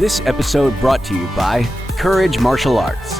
This episode brought to you by Courage Martial Arts.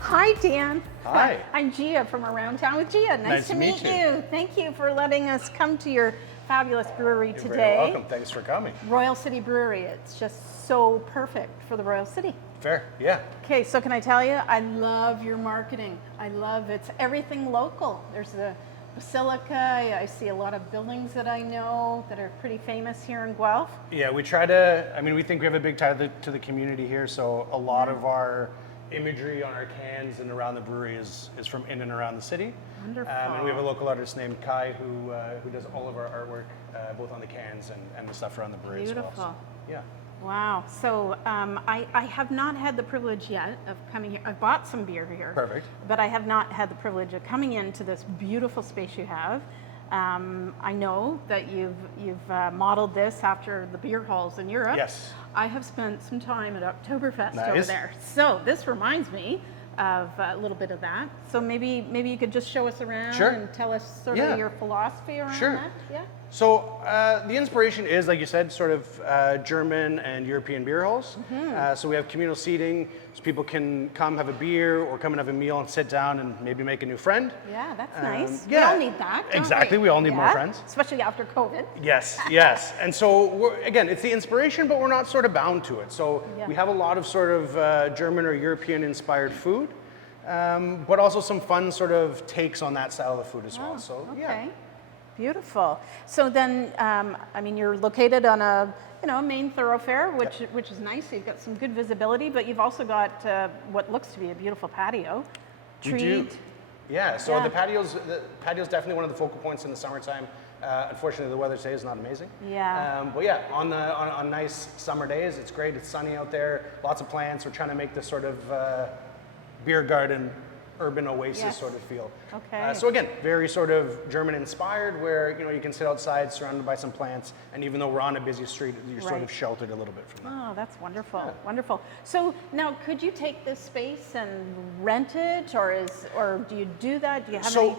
Hi, Dan. Hi. I'm Gia from Around Town with Gia. Nice to meet you. Thank you for letting us come to your fabulous brewery You're today. very welcome. Thanks for coming. Royal City Brewery. It's just so perfect for the Royal City. Fair, yeah. Okay, so can I tell you, I love your marketing. I love it's everything local. There's the Basilica. I see a lot of buildings that I know that are pretty famous here in Guelph. Yeah, we try to, we think we have a big tie to the community here, so a lot of our imagery on our cans and around the brewery is from in and around the city. Wonderful. And we have a local artist named Kai who does all of our artwork, both on the cans and the stuff around the brewery as well. Beautiful. So, yeah. Wow. So I have not had the privilege yet of coming here. I've bought some beer here. Perfect. But I have not had the privilege of coming into this beautiful space you have. I know that you've modeled this after the beer halls in Europe. Yes. I have spent some time at Oktoberfest Nice. over there. So this reminds me of a little bit of that. So maybe you could just show us around Sure. and tell us sort Yeah. of your philosophy around Sure. that. Yeah. So the inspiration is, like you said, sort of German and European beer halls. So we have communal seating, so people can come have a beer or come and have a meal and sit down and maybe make a new friend. Yeah, that's nice. yeah. We all need that. don't Exactly, we all need more Yeah, friends. especially after COVID. Yes, yes. And so, again, it's the inspiration, but we're not sort of bound to it. So Yeah. we have a lot of sort of German or European inspired food, but also some fun sort of takes on that style of food as well. So, Okay. yeah. Beautiful. So then, you're located on a main thoroughfare, which is nice. You've got some good visibility, but you've also got what looks to be a beautiful patio. We do. Treat. Yeah, so Yeah. the patio's definitely one of the focal points in the summertime. Unfortunately, the weather today is not amazing. Yeah. But yeah, on nice summer days, it's great. It's sunny out there. Lots of plants. We're trying to make this sort of beer garden, urban oasis Yes. sort of feel. Okay. So again, very sort of German inspired, where you can sit outside surrounded by some plants, and even though we're on a busy street, you're sort Right. of sheltered a little bit from that. Oh, that's wonderful. Wonderful. So now, could you take this space and rent it, or do you do that? Do you have So any?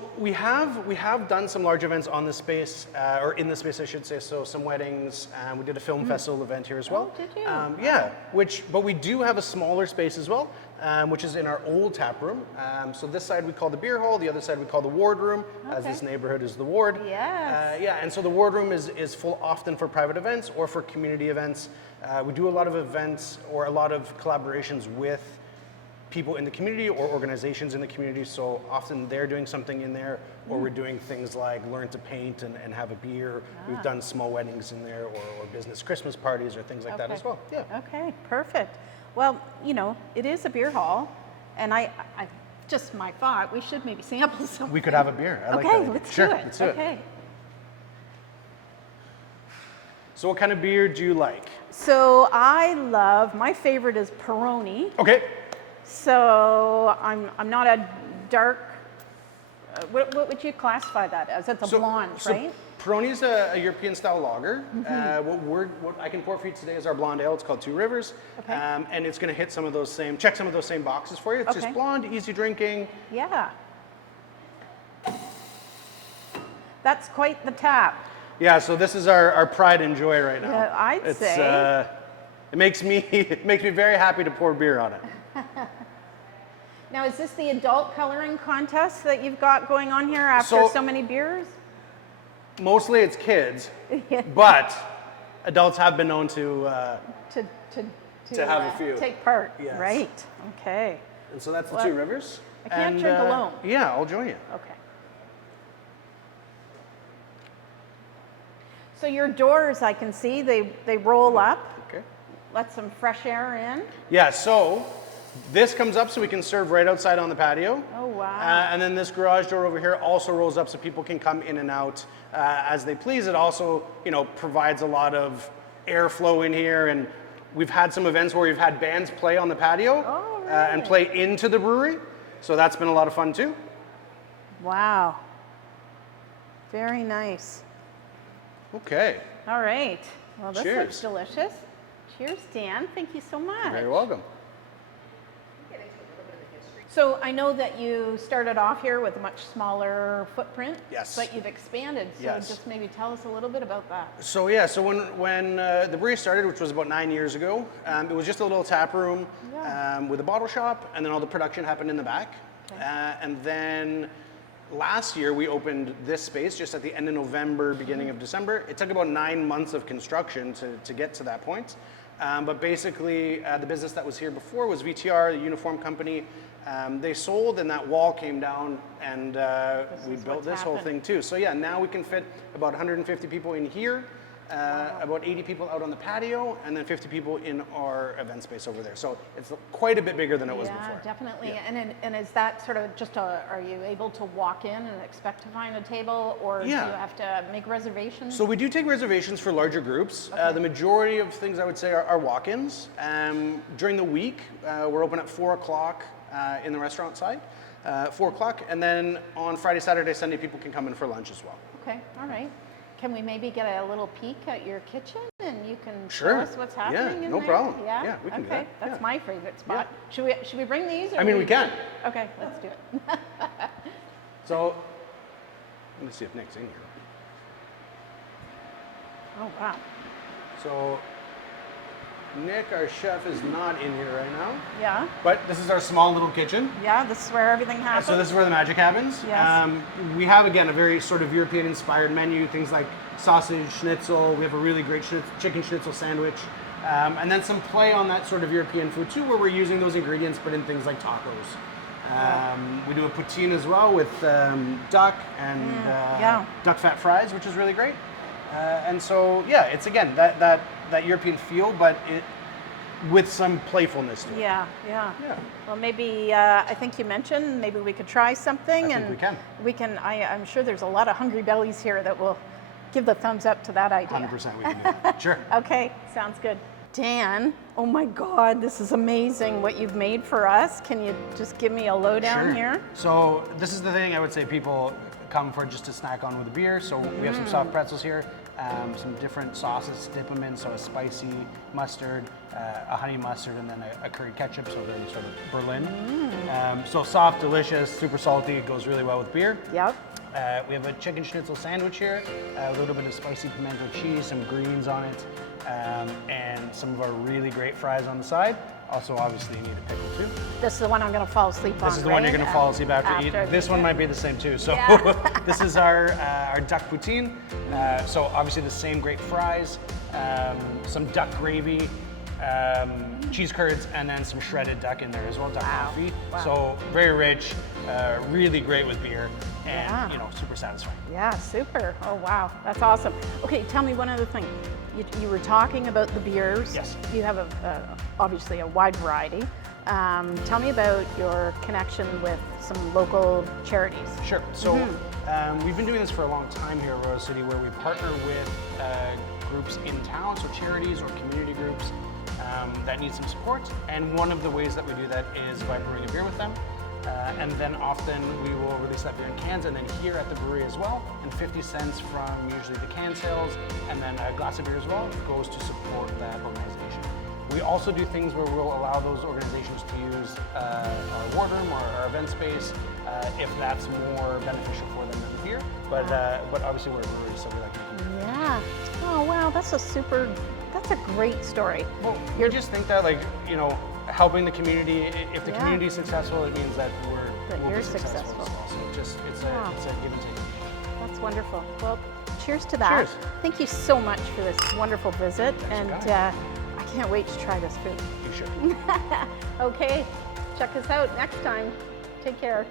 we have done some large events on the space, or in the space, I should say. So some weddings, and we did a film festival event here as well. Oh, did you? Yeah. But we do have a smaller space as well, which is in our old tap room. So this side we call the beer hall, the other side we call the ward room, as Okay. this neighborhood is the ward. Yes. Yeah, and so the ward room is full often for private events or for community events. We do a lot of events or a lot of collaborations with people in the community or organizations in the community. So often they're doing something in there, or we're doing things like learn to paint and have a beer. We've done small weddings in there, or business Christmas parties or things like that as well. Yeah. Okay, perfect. Well, it is a beer hall, and I just my thought, we should maybe sample some. We could have a beer. I like that Okay, idea. let's Sure, do it. let's do it. Okay. So what kind of beer do you like? So my favorite is Peroni. Okay. So I'm not a dark. What would you classify that as? It's a blonde, right? Peroni's a European style lager. What I can pour for you today is our blonde ale. It's called Two Rivers. Okay. And it's going to check some of those same boxes for you. It's Okay. just blonde, easy drinking. Yeah. That's quite the tap. Yeah, so this is our pride and joy right now. Yeah, I'd say. It makes me very happy to pour beer on it. Now, is this the adult coloring contest that you've got going on here after so many beers? Mostly it's kids, Yeah. but adults have been known to To have a few. Take part. Yes. Right. Okay. and so that's the Well, Two Rivers. I can't drink alone. Yeah, I'll join you. Okay. So your doors, I can see, they roll up. Okay. Let some fresh air in. Yeah, so this comes up so we can serve right outside on the patio. Oh, wow. And then this garage door over here also rolls up so people can come in and out as they please. It also, provides a lot of airflow in here, and we've had some events where we've had bands play on the patio Oh, and really? play into the brewery. So that's been a lot of fun too. Wow. Very nice. Okay. All right. Well, this Cheers. looks delicious. Cheers, Dan. Thank you so much. You're very welcome. So I know that you started off here with a much smaller footprint. Yes. But you've expanded. So Yes. just maybe tell us a little bit about that. So yeah, so when the brewery started, which was about 9 years ago, it was just a little tap room Yeah. with a bottle shop, and then all the production happened in the back. Okay. And then last year we opened this space just at the end of November, beginning of December. It took about 9 months of construction to get to that point. But basically, the business that was here before was VTR, the uniform company. They sold, and that wall came down, and we is built what's this whole happened. thing too. So yeah, now we can fit about 150 people in here, about 80 people out on the patio, and then 50 people in our event space over there. So it's quite a bit bigger than it was before. Yeah, definitely. Yeah. And is that sort of just are you able to walk in and expect to find a table, or do you Yeah. have to make reservations? So we do take reservations for larger groups. The majority of things I would say are walk-ins. During the week, we're open at 4 o'clock in the restaurant side, 4 o'clock, and then on Friday, Saturday, Sunday, people can come in for lunch as well. Okay, all right. Can we maybe get a little peek at your kitchen and you can Sure. show us what's happening in no there? problem. Yeah, Yeah, we can do okay. that. That's Yeah. my favorite spot. Should we bring these? Or I mean, we can. Okay, let's do it. So let's see if Nick's in here. Oh wow. So Nick, our chef, is not in here right now, Yeah, but this is our small little kitchen. yeah. This is where everything happens. So this is where the magic happens. Yes. We have, again, a very sort of European-inspired menu, things like sausage, schnitzel. We have a really great chicken schnitzel sandwich. And then some play on that sort of European food too, where we're using those ingredients, but in things like tacos. We do a poutine as well with duck and duck fat fries, which is really great. And so, yeah, it's again that European feel, but it with some playfulness to it. Yeah. Yeah. Well, maybe I think you mentioned maybe we could try something, I think we can. We can. I'm sure there's a lot of hungry bellies here that will give the thumbs up to that idea. 100% we can do that. Sure. Okay, sounds good. Dan, oh my God, this is amazing what you've made for us. Can you just give me a lowdown Sure. here? So this is the thing I would say people come for just to snack on with a beer. So we have some soft pretzels here, some different sauces to dip them in. So a spicy mustard, a honey mustard, and then a curry ketchup. So they're sort of Berlin. So soft, delicious, super salty. It goes really well with beer. Yep. We have a chicken schnitzel sandwich here, a little bit of spicy pimento cheese, some greens on it, and some of our really great fries on the side. Also, obviously, you need a pickle too. This is the one I'm going to fall asleep on. This is the one you're right? going to fall asleep after eat. This one might be the same too. So this is our duck poutine. So obviously the same great fries, some duck gravy, cheese curds, and then some shredded duck in there as well, duck confit. Wow. So very rich, really great with beer, and super satisfying. Yeah, super. Oh, wow. That's awesome. Okay, tell me one other thing. You were talking about the beers. Yes. You have obviously a wide variety. Tell me about your connection with some local charities. Sure. So we've been doing this for a long time here at Royal City, where we partner with groups in town, so charities or community groups that need some support. And one of the ways that we do that is by brewing a beer with them. And then often we will release that beer in cans, and then here at the brewery as well. And 50 cents from usually the can sales, and then a glass of beer as well, goes to support that organization. We also do things where we'll allow those organizations to use our wardroom or our event space if that's more beneficial for them than the beer. But obviously we're a brewery, so we like to keep it. Yeah. Oh, wow. That's a great story. Well, we just think that, helping the community, if the community is successful, it means that we'll you're be successful. successful. As well. So it's a give and take. That's wonderful. Well, cheers to that. Cheers. Thank you so much for this wonderful visit. And for coming. I can't wait to try this food. You should. Okay, check us out next time. Take care.